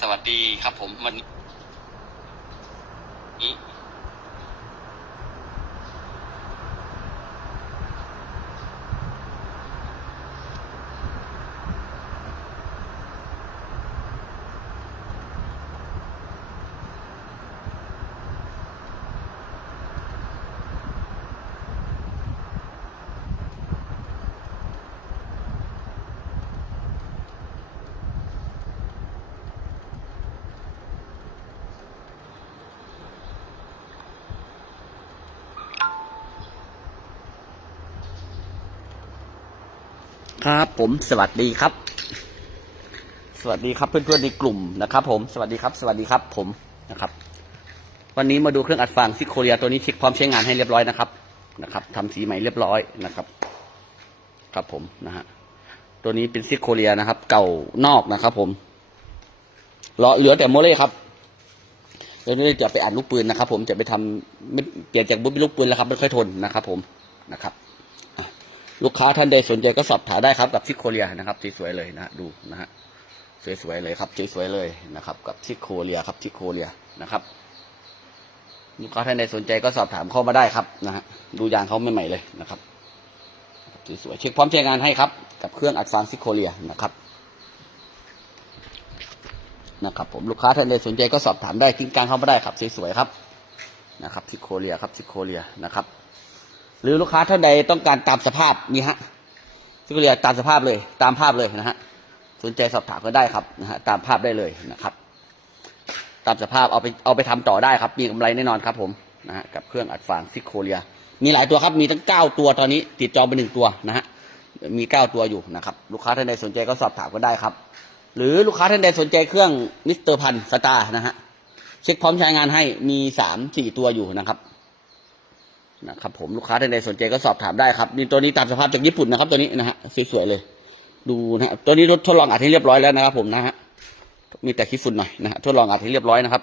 สวัสดีครับผมวันนี้ ครับ ผมสวัสดีครับ สวัสดีครับเพื่อนๆในกลุ่มนะครับ ผมสวัสดีครับ สวัสดีครับ ผมนะครับ วันนี้มาดูเครื่องอัดฟังซิโคเรียตัวนี้เช็คพร้อมใช้งานให้เรียบร้อยนะครับนะครับทำสีใหม่เรียบร้อยนะครับ ครับผมนะฮะตัวนี้เป็นซิโคเรียนะครับ เก่านอกนะครับ ผมเหลือเหลือแต่โมเล่ครับเดี๋ยวนี้จะไปอ่านลูกปืนนะครับ ผมจะไปทำไม่เปลี่ยนจากบุ๊บเป็นลูกปืนแล้วครับไม่ค่อยทนนะครับ ผมนะครับ ลูกค้าท่านใดสนใจก็สอบถามได้ครับกับซิโคเรียนะครับสวยๆเลยนะดูนะฮะสวยๆเลยครับสวยๆเลยนะครับ กับซิโคเรียครับซิโคเรียนะครับลูกค้าท่านใดสนใจก็สอบถามเข้ามาได้ครับนะฮะดูยางเขาใหม่ๆเลยนะครับสวยๆเช็คพร้อมใช้งานให้ครับกับเครื่องอัดฟังซิโคเรียนะครับนะครับผมลูกค้าท่านใดสนใจก็สอบถามได้ทิ้งกางเข้ามาได้ครับสวยๆครับนะครับซิโคเรียครับซิโคเรียนะครับ หรือลูกค้าท่านใดต้องการตามสภาพนี่ฮะที่เรียกตามสภาพเลย ตามภาพเลยนะฮะสนใจสอบถามก็ได้ครับนะฮะตามภาพได้เลยนะครับ ตามสภาพเอาไปเอาไปทำต่อได้ครับ มีกำไรแน่นอนครับ ผมนะฮะกับเครื่องอัดฟางซิโคเรีย มีหลายตัวครับมีตั้งเก้าตัวตอนนี้ ติดจองไปหนึ่งตัวนะฮะมีเก้าตัวอยู่นะครับ ลูกค้าท่านใดสนใจก็สอบถามก็ได้ครับ หรือลูกค้าท่านใดสนใจเครื่องมิสเตอร์พันสตาร์นะฮะเช็คพร้อมใช้งานให้มีสามสี่ตัวอยู่นะครับ นะครับผมลูกค้าท่านใดสนใจก็สอบถามได้ครับนี่ตัวนี้ตามสภาพจากญี่ปุ่นนะครับ ตัวนี้นะฮะสวยๆเลย ดูนะฮะตัวนี้ทดลองอัดให้เรียบร้อยแล้วนะครับ ผมนะฮะมีแต่ขี้ฝุ่นหน่อยนะฮะทดลองอัดให้เรียบร้อยนะครับ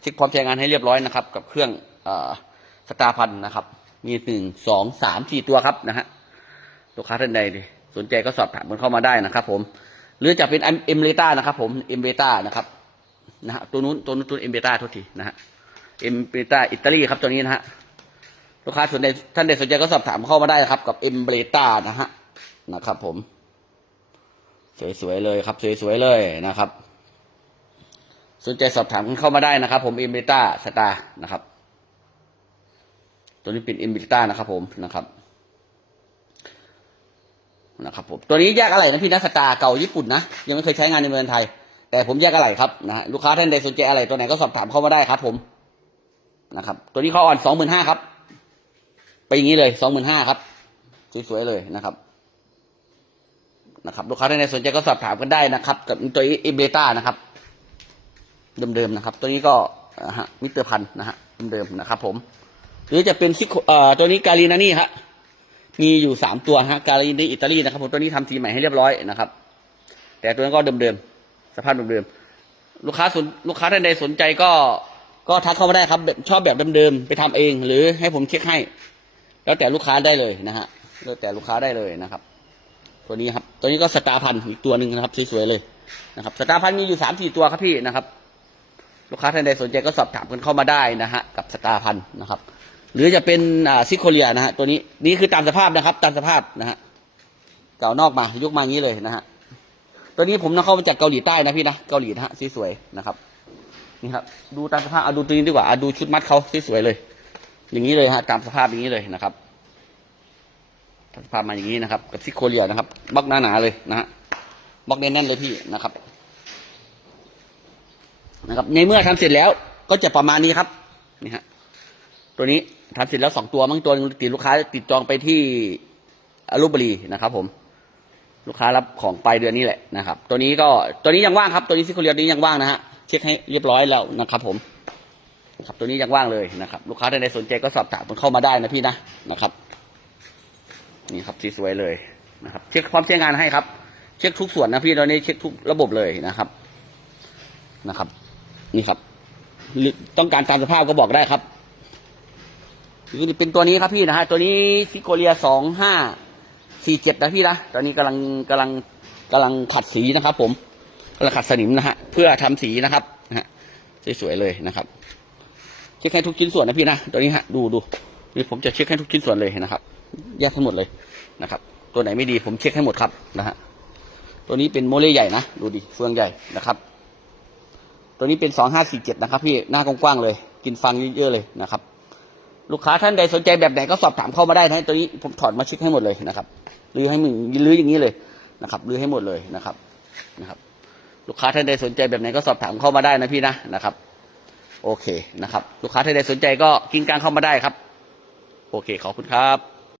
เช็คพร้อมใช้งานให้เรียบร้อยนะครับ กับเครื่องอสตาร์พันนะครับ มีหนึ่งสองสามสี่ตัวครับนะฮะลูกค้าท่านใดสนใจก็สอบถามกันเข้ามาได้นะครับ ผม หรือจะเป็นเอ็มเบต้านะครับ ผมเอ็มเบต้านะครับนะฮะตัวนู้นตัวนู้นตัวเอ็มเบต้าทุกทีนะฮะเอ็มเบต้าอิตาลีครับตัวนี้นะฮะ ลูกค้าสนใจท่านใดสนใจก็สอบถามเข้ามาได้ครับ กับเอ็มเบรต้านะฮะนะครับ ผม สวยๆเลยครับ สวยๆเลยนะครับ สนใจสอบถามเข้ามาได้นะครับ ผมเอ็มเบรต้าสตาร์นะครับ ตัวนี้เป็นเอ็มเบรต้านะครับ ผมนะครับนะครับผมตัวนี้แยกอะไรนะพี่นะสตาร์เก่าญี่ปุ่นนะยังไม่เคยใช้งานในเมืองไทย แต่ผมแยกอะไรครับนะฮะลูกค้าท่านใดสนใจอะไรตัวไหนก็สอบถามเข้ามาได้ครับ ผมนะครับ ตัวนี้เขาอ่อนสองหมื่นห้าครับ ไปอย่างนี้เลยสองหมื่นห้าครับสวยๆเลยนะครับ นะครับ ลูกค้าท่านใดสนใจก็สอบถามกันได้นะครับ กับตัวอิเบต้านะครับ เดิมๆนะครับ ตัวนี้ก็ฮะมิเตอร์พันนะฮะเดิมๆนะครับ ผม หรือจะเป็นซิโคเอ่อตัวนี้กาลินานี่ฮะมีอยู่สามตัวฮะกาลินาอิตาลีนะครับผมตัวนี้ทำสีใหม่ให้เรียบร้อยนะครับ แต่ตัวนั้นก็เดิมๆสภาพเดิมๆลูกค้าสนลูกค้าท่านใดสนใจก็ก็ทักเข้ามาได้ครับชอบแบบเดิมๆไปทำเอง หรือให้ผมเช็คให้ แล้วแต่ลูกค้าได้เลยนะฮะแล้วแต่ลูกค้าได้เลยนะครับ ตัวนี้ครับ ตัวนี้ก็สตาร์พันธุ์อีกตัวหนึ่งนะครับสวยๆเลยนะครับ สตาร์พันธุ์มีอยู่สามสี่ตัวครับพี่นะครับ ลูกค้าท่านใดสนใจก็สอบถามกันเข้ามาได้นะฮะกับสตาร์พันธุ์นะครับ หรือจะเป็นอ่าซิโคเรียนะฮะตัวนี้นี่คือตามสภาพนะครับ ตามสภาพนะฮะเก่านอกมายกมาอย่างนี้เลยนะฮะตัวนี้ผมนำเข้ามาจากเกาหลีใต้นะพี่นะเกาหลีนะฮะสวยๆนะครับนี่ครับดูตามสภาพเอาดูตัวนี้ดีกว่าเอาดูชุดมัดเขาสวยๆเลย อย่างนี้เลยฮะตามสภาพอย่างนี้เลยนะครับ ภาพมาอย่างนี้นะครับ กับซิโคเรียนะครับบล็อกหนาๆเลยนะฮะบล็อกแน่นๆเลยพี่นะครับ นะครับ ในเมื่อทำเสร็จแล้วก็จะประมาณนี้ครับนี่ฮะตัวนี้ทำเสร็จแล้วสองตัวมั้งตัวหนึงติดลูกค้า ติดจองไปที่อลูบรีนะครับ ผม ลูกค้ารับของไปเดือนนี้แหละนะครับ ตัวนี้ก็ตัวนี้ยังว่างครับ ตัวนี้ซิโคเรียนี้ยังว่างนะฮะเช็คให้เรียบร้อยแล้วนะครับ ผมครับตัวนี้ยังว่างเลยนะครับ ลูกค้าท่านใดสนใจก็สอบถามมันเข้ามาได้นะพี่นะนะครับ นี่ครับสีสวยเลยนะครับ เช็คพร้อมใช้งานให้ครับ เช็คทุกส่วนนะพี่ตอนนี้เช็คทุกระบบเลยนะครับนะครับ นี่ครับหรือต้องการตามสภาพก็บอกได้ครับเป็นตัวนี้ครับพี่นะฮะตัวนี้ซิโกเรียสองห้าสี่เจ็ดนะพี่นะตอนนี้กำลังกำลังกำลังขัดสีนะครับ ผมระขัดสนิมนะฮะเพื่อทำสีนะครับนะฮะสวยๆเลยนะครับ เช็คให้ทุกชิ้นส่วนนะพี่นะตัวนี้ฮะดูดูนี่ผมจะเช็คให้ทุกชิ้นส่วนเลยนะครับ แยกทั้งหมดเลยนะครับ ตัวไหนไม่ดีผมเช็คให้หมดครับนะฮะตัวนี้เป็นโมเลใหญ่นะดูดิเฟืองใหญ่นะครับ ตัวนี้เป็นสองห้าสี่เจ็ดนะครับ พี่หน้ากว้างๆเลย กินฟังเยอะๆเลยนะครับ ลูกค้าท่านใดสนใจแบบไหนก็สอบถามเข้ามาได้นะตัวนี้ผมถอดมาเช็คให้หมดเลยนะครับรื้อให้มึงรื้ออย่างนี้เลยนะครับรื้อให้หมดเลยนะครับนะครับลูกค้าท่านใดสนใจแบบไหนก็สอบถามเข้ามาได้นะพี่นะนะครับ โอเคนะครับ ลูกค้าท่านใดสนใจก็กิ้งกลางเข้ามาได้ครับ โอเคขอบคุณครับ